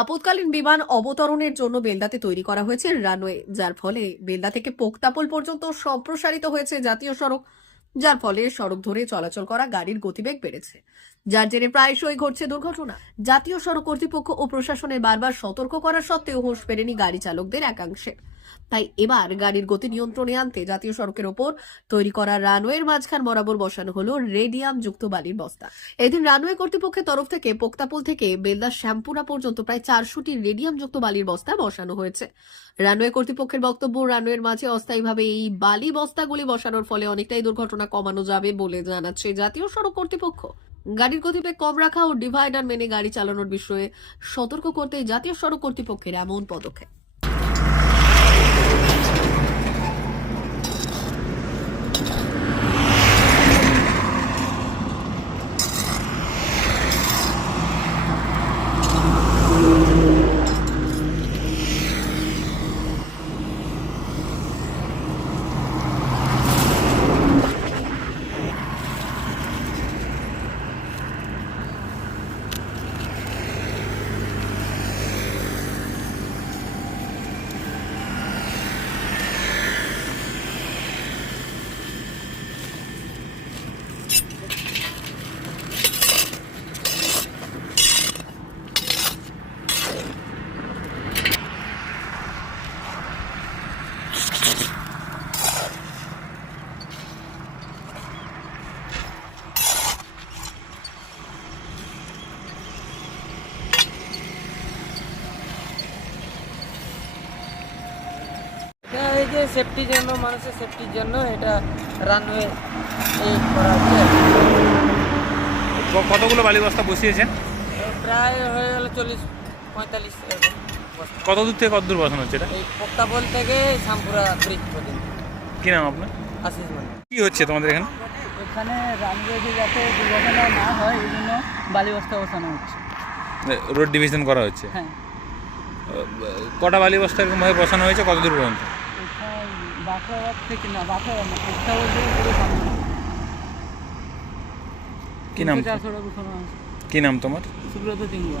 আপতকালীন বিমান অবতরণের জন্য বেলদাতে তৈরি করা হয়েছে রানওয়ে, যার ফলে বেলদা থেকে পোক্তাপোল পর্যন্ত সম্প্রসারিত হয়েছে জাতীয় সড়ক, যার ফলে সড়ক ধরে চলাচল করা গাড়ির গতিবেগ বেড়েছে। যার জেরে প্রায়শই ঘটছে দুর্ঘটনা। জাতীয় সড়ক কর্তৃপক্ষ ও প্রশাসনের বারবার সতর্ক করা সত্ত্বেও হোশ পেরেনি গাড়ি চালকদের একাংশের তাই এবার গাড়ির গতি নিয়ন্ত্রণে আনতে জাতীয় সড়কের ওপর তৈরি করা রানওয়ের মাঝখান বরাবর বসানো হলো রেডিয়াম যুক্ত বালির বস্তা। এদিন রানওয়ে কর্তৃপক্ষের তরফ থেকে পোক্তাপুল থেকে বেলদা শ্যামপুরা পর্যন্ত প্রায় চারশোটি রেডিয়াম যুক্ত বালির বস্তা বসানো হয়েছে। রানওয়ে কর্তৃপক্ষের বক্তব্য, রানওয়ের মাঝে অস্থায়ীভাবে এই বালি বস্তাগুলি বসানোর ফলে অনেকটাই দুর্ঘটনা কমানো যাবে বলে জানাচ্ছে জাতীয় সড়ক কর্তৃপক্ষ। গাড়ির গতিবেগ কম রাখা ও ডিভাইডার মেনে গাড়ি চালানোর বিষয়ে সতর্ক করতে জাতীয় সড়ক কর্তৃপক্ষের এমন পদক্ষেপ। যে সেফটির জন্য মানুষের সেফটির জন্য এটা রানওয়ে করা হচ্ছে। কতগুলো বালি বস্তা বসিয়েছেন? প্রায় হয়ে গেল চল্লিশ পঁয়তাল্লিশ কত দূর থেকে কত দূর বসানো হচ্ছে এটা? এই পোক্তাপল থেকে শ্যামপুরা ব্রিজ পর্যন্ত। কি নাম আপনার? আশিস মানে কি হচ্ছে তোমাদের এখানে? এখানে রানওয়েতে যাতে দুর্ঘটনা না হয় এই জন্য বালি বস্তা বসানো হচ্ছে। রোড ডিভিশন করা হচ্ছে? হ্যাঁ। কটা বালি বস্তা এরকম ভাবে বসানো হয়েছে কত দূর পর্যন্ত এখানে থেকে না বাঁকুড়া না কোথা বলতে পুরো সামনে কি নাম? কি নাম তোমার? সুব্রত চিংবা